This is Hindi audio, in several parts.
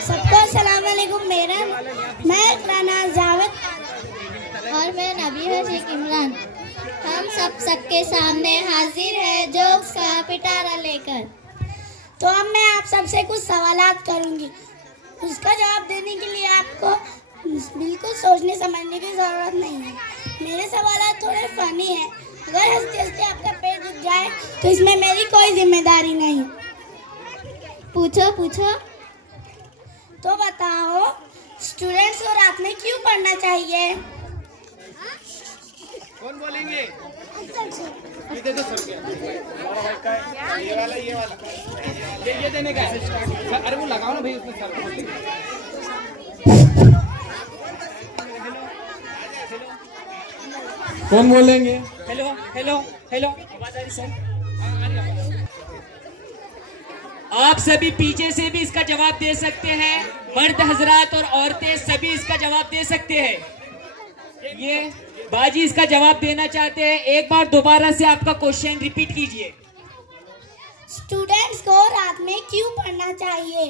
सबको अस्सलाम वालेकुम। मैं रानाज जावेद और मैं नबीहा शेख इमरान। हम सबके सामने हाजिर है जोक्स का पिटारा लेकर। तो अब मैं आप सबसे कुछ सवालात करूंगी, उसका जवाब देने के लिए आपको बिल्कुल सोचने समझने की जरूरत नहीं है। मेरे सवालात थोड़े फनी हैं, अगर हंसते हंसते आपका पेट दुख जाए तो इसमें मेरी कोई जिम्मेदारी नहीं। पूछो पूछो। तो बताओ, स्टूडेंट्स को रात में क्यों पढ़ना चाहिए? कौन बोलेंगे? ये दे दो सर के। ये वाला ये देने का है। अरे वो लगाओ ना भाई उसमें सर को। कौन बोलेंगे? हेलो हेलो हेलो, आवाज आ रही सर? आप सभी पीछे से भी इसका जवाब दे सकते हैं। मर्द हजरात और औरतें सभी इसका जवाब दे सकते हैं। ये बाजी इसका जवाब देना चाहते हैं। एक बार दोबारा से आपका क्वेश्चन रिपीट कीजिए। स्टूडेंट्स को रात में क्यों पढ़ना चाहिए?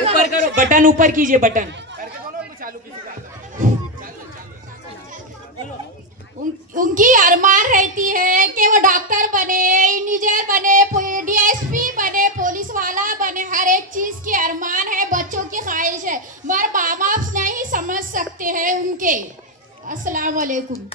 ऊपर करो, बटन ऊपर कीजिए, बटन। उनकी अरमान रहती है कि वो डॉक्टर बने, इंजीनियर बने, डीएसपी बने, पुलिस वाला बने। हर एक चीज की अरमान है, बच्चों की ख्वाहिश है, मगर माँ बाप नहीं समझ सकते हैं उनके। अस्सलाम वालेकुम।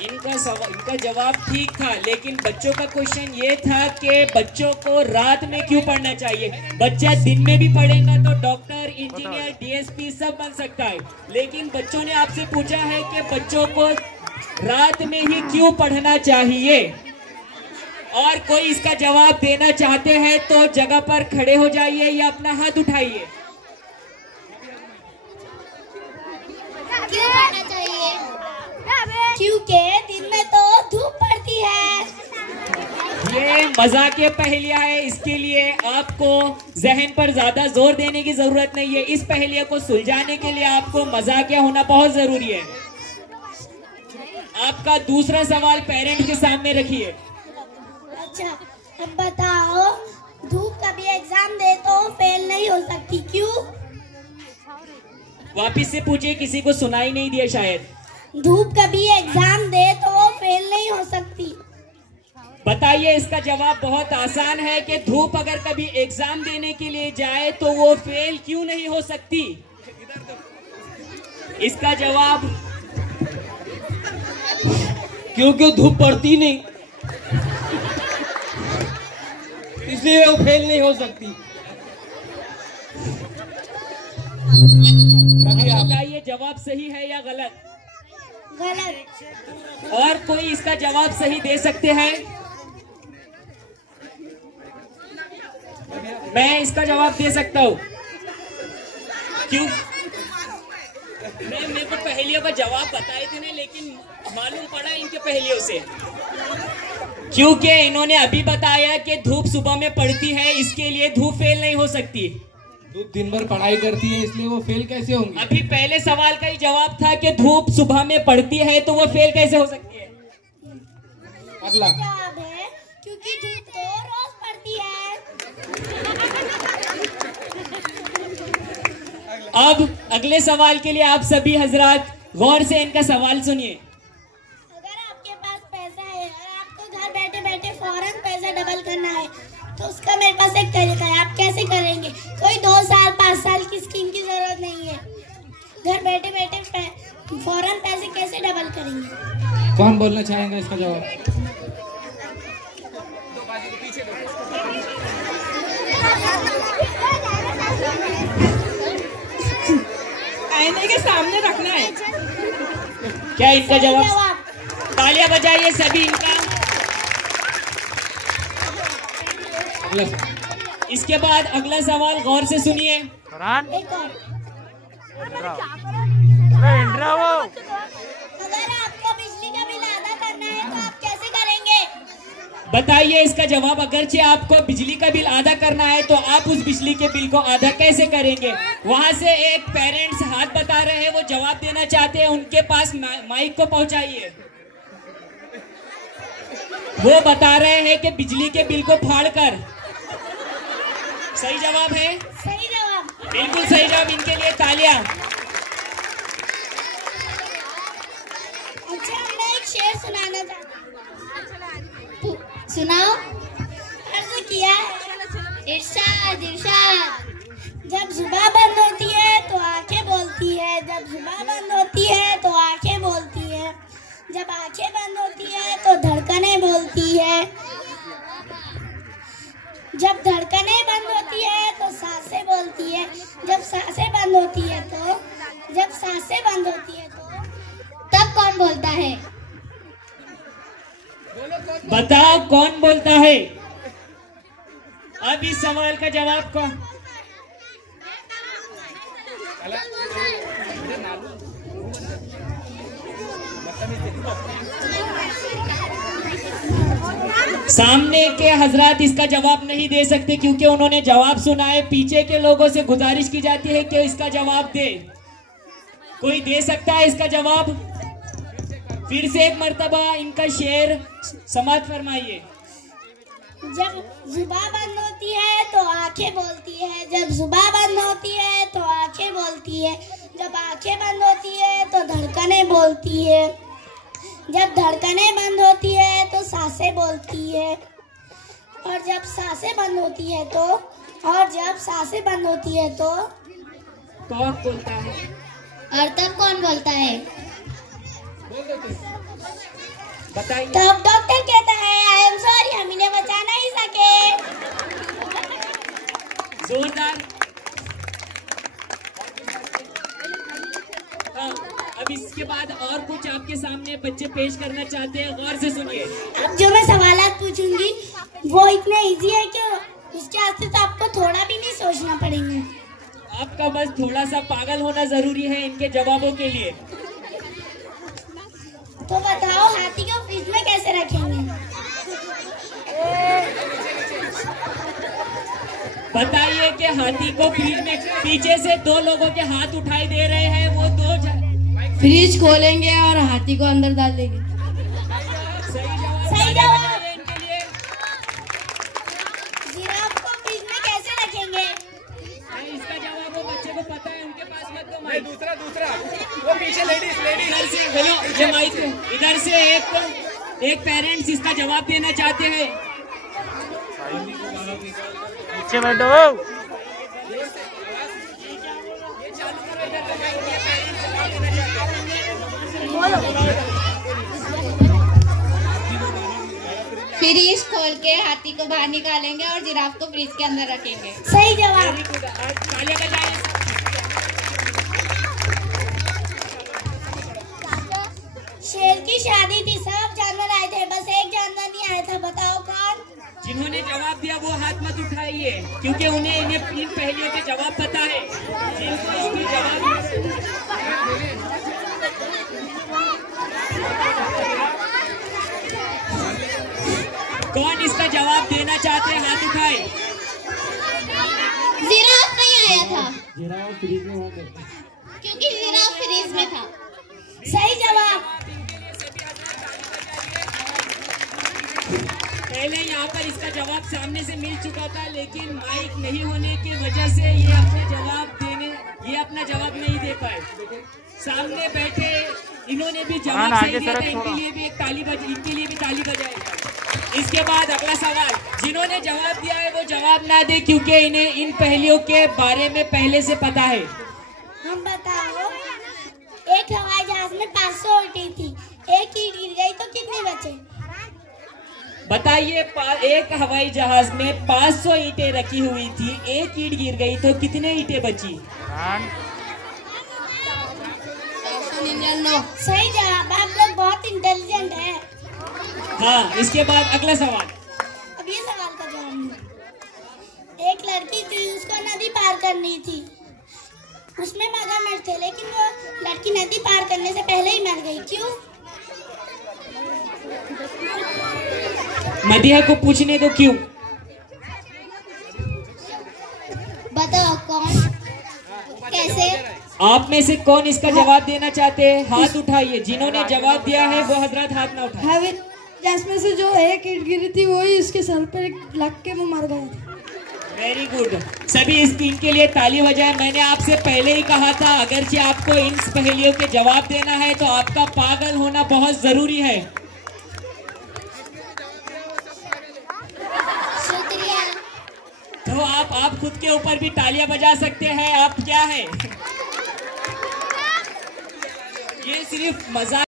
इनका जवाब ठीक था, लेकिन बच्चों का क्वेश्चन ये था कि बच्चों को रात में क्यों पढ़ना चाहिए। बच्चा दिन में भी पढ़ेगा तो डॉक्टर, इंजीनियर, डीएसपी सब बन सकता है, लेकिन बच्चों ने आपसे पूछा है कि बच्चों को रात में ही क्यों पढ़ना चाहिए। और कोई इसका जवाब देना चाहते हैं तो जगह पर खड़े हो जाइए या अपना हाथ उठाइए। क्यों पढ़ना चाहिए? क्योंकि दिन में तो धूप पड़ती है। ये मजाकिया पहेलियां है, इसके लिए आपको जहन पर ज्यादा जोर देने की जरूरत नहीं है। इस पहेलिया को सुलझाने के लिए आपको मजाकिया होना बहुत जरूरी है। आपका दूसरा सवाल पेरेंट के सामने रखिए। अच्छा, अब बताओ, धूप कभी एग्जाम दे तो फेल नहीं हो सकती, क्यों? वापिस से पूछिए, किसी को सुनाई नहीं दिया शायद। धूप कभी एग्जाम दे तो वो फेल नहीं हो सकती। बताइए। इसका जवाब बहुत आसान है कि धूप अगर कभी एग्जाम देने के लिए जाए तो वो फेल क्यों नहीं हो सकती। इसका जवाब क्योंकि धूप पड़ती नहीं, इसलिए वो फेल नहीं हो सकती। बताइए, जवाब सही है या गलत? गलत। और कोई इसका जवाब सही दे सकते हैं? मैं इसका जवाब दे सकता हूँ। क्यों? मेरे को पहेलियों का जवाब बताए थे ना, लेकिन मालूम पड़ा इनके पहेलियों से, क्योंकि इन्होंने अभी बताया कि धूप सुबह में पड़ती है, इसके लिए धूप फेल नहीं हो सकती। धूप दिन भर पढ़ाई करती है, इसलिए वो फेल कैसे होंगी? अभी पहले सवाल का ही जवाब था कि धूप सुबह में पड़ती है तो वो फेल कैसे हो सकती है। अगला जवाब है क्योंकि धूप तो रोज पड़ती है। अब अगले सवाल के लिए आप सभी हजरात गौर से इनका सवाल सुनिए। अगर आपके पास पैसा है और आपको घर बैठे बैठे फौरन पैसा डबल करना है तो उसका मेरे पास एक तरीका है। आप कैसे करेंगे? कोई 2 साल 5 साल की स्कीम की जरूरत नहीं है। घर बैठे बैठे फौरन पैसे कैसे डबल करेंगे? कौन बोलना चाहेगा इसका जवाब? आईने के सामने रखना है। क्या इनका जवाब? तालियां बजाइए सभी इनका। इसके बाद अगला सवाल गौर से सुनिए। अगर आपको बिजली का बिल अदा करना है तो आप कैसे करेंगे? बताइए इसका जवाब। अगरचे आपको बिजली का बिल अदा करना है तो आप उस बिजली के बिल को अदा कैसे करेंगे? वहां से एक पेरेंट्स हाथ बता रहे हैं, वो जवाब देना चाहते हैं। उनके पास माइक को पहुंचाइए। वो बता रहे हैं कि बिजली के बिल को फाड़कर। सही जवाब है? सही जवाब। बिल्कुल सही जवाब, इनके लिए तालियां। अच्छा, मैं एक शेर सुनाना चाहती हूँ। सुनाओ। अर्ज किया है, इरशाद इरशाद। जब जुबान बंद होती है तो आंखें बोलती है, जब जुबान बंद होती है तो आंखें बोलती है, जब आंखें बंद होती है तो धड़कनें बोलती है, जब धड़कनें बंद होती है तो सांसें बोलती है, जब सांसें बंद होती है तो तब कौन बोलता है? बताओ कौन बोलता है? अब इस सवाल का जवाब कौन? सामने के हजरात इसका जवाब नहीं दे सकते क्योंकि उन्होंने जवाब सुना है। पीछे के लोगों से गुजारिश की जाती है कि इसका जवाब दे। कोई दे सकता है इसका जवाब? फिर से एक मर्तबा इनका शेर समाप्त फरमाइए। जब जुबान बंद होती है तो आंखें बोलती है, जब जुबान बंद होती है तो आंखें बोलती है, जब आंखें बंद होती है तो धड़कनें बोलती है, जब धड़कनें बंद होती है तो सांसें बोलती है, और जब सांसें बंद होती है तो कौन बोलता है? और तब कौन बोलता है? बताइए। तब डॉक्टर कहता है आई एम सॉरी, हम इन्हें बचा नहीं सके। जोरदार। अब इसके बाद और कुछ आपके सामने बच्चे पेश करना चाहते हैं, गौर से सुनिए। अब जो मैं सवालात पूछूंगी वो इतने इजी है कि उसके वास्ते तो आपको थोड़ा भी नहीं सोचना पड़ेगा। आपका बस थोड़ा सा पागल होना जरूरी है इनके जवाबों के लिए। तो बताओ, हाथी को फ्रिज में कैसे रखेंगे? बताइए कि हाथी को फ्रिज में। पीछे से दो लोगों के हाथ उठाई दे रहे हैं, वो दो फ्रिज खोलेंगे और हाथी को अंदर डाल देंगे। सही जवाब। इनके लिए जिराफ को फ्रिज में कैसे रखेंगे? नहीं, इसका जवाब वो बच्चे को पता है, उनके पास मत दो माइक। दूसरा वो पीछे लेडीज इधर से बोलो, ये माइक इधर से एक पेरेंट्स इसका जवाब देना चाहते हैं। पीछे बैठो। फ्रिज खोल के हाथी को बाहर निकालेंगे और जिराफ को फ्रिज के अंदर रखेंगे। सही जवाब। तालियां बजाएं। शेर की शादी थी, सब जानवर आए थे, बस एक जानवर नहीं आया था। बताओ कौन? जिन्होंने जवाब दिया वो हाथ मत उठाइए क्योंकि उन्हें इन पहेलियों के जवाब पता है। जिनको इसके जवाब कौन इसका जवाब देना चाहते हैं, हाथ उठाए। जिराफ नहीं आया था जिराफ फ्रिज में होंगे क्योंकि जिराफ फ्रिज में था। सही जवाब। पहले यहाँ पर इसका जवाब सामने से मिल चुका था, लेकिन माइक नहीं होने की वजह से ये अपना जवाब नहीं दे पाए। सामने बैठे इन्होंने भी जवाब सही दिया था, इनके लिए भी ताली बजाएं। इसके बाद अगला सवाल, जिन्होंने जवाब दिया है वो जवाब ना दे क्योंकि इन्हें इन पहेलियों के बारे में पहले से पता है। हम बताओ, एक हवाई जहाज में 500 ईंटें थी, एक ईंट गिर गई तो कितने बचे? बताइए, एक हवाई जहाज में 500 ईंटें रखी हुई थी, एक ईंट गिर गई तो कितने ईंटें बची? सही जवाब। आप लोग बहुत इंटेलिजेंट हैं। हाँ, इसके बाद अगला सवाल। अब ये सवाल का जवाब नहीं। एक लड़की थी, उसको नदी पार करनी थी, उसमें मगरमच्छ थे, लेकिन वो लड़की नदी पार करने से पहले ही मर गई। क्यों? मदिया को पूछने दो क्यों। बताओ कौन? कैसे? आप में से कौन इसका जवाब देना चाहते हैं, हाथ उठाइए। जिन्होंने जवाब दिया है वो हजरत हाथ ना उठाए। जिसमें से जो एक ईंट गिरी थी वही उसके सर पर लग के वो मर गया था। वेरी गुड, सभी इस टीम के लिए ताली बजाएं। मैंने आपसे पहले ही कहा था, अगरचे आपको इन पहेलियों के जवाब देना है तो आपका पागल होना बहुत जरूरी है। शुक्रिया। तो आप खुद के ऊपर भी तालियां बजा सकते हैं। आप क्या है, ये सिर्फ मजाक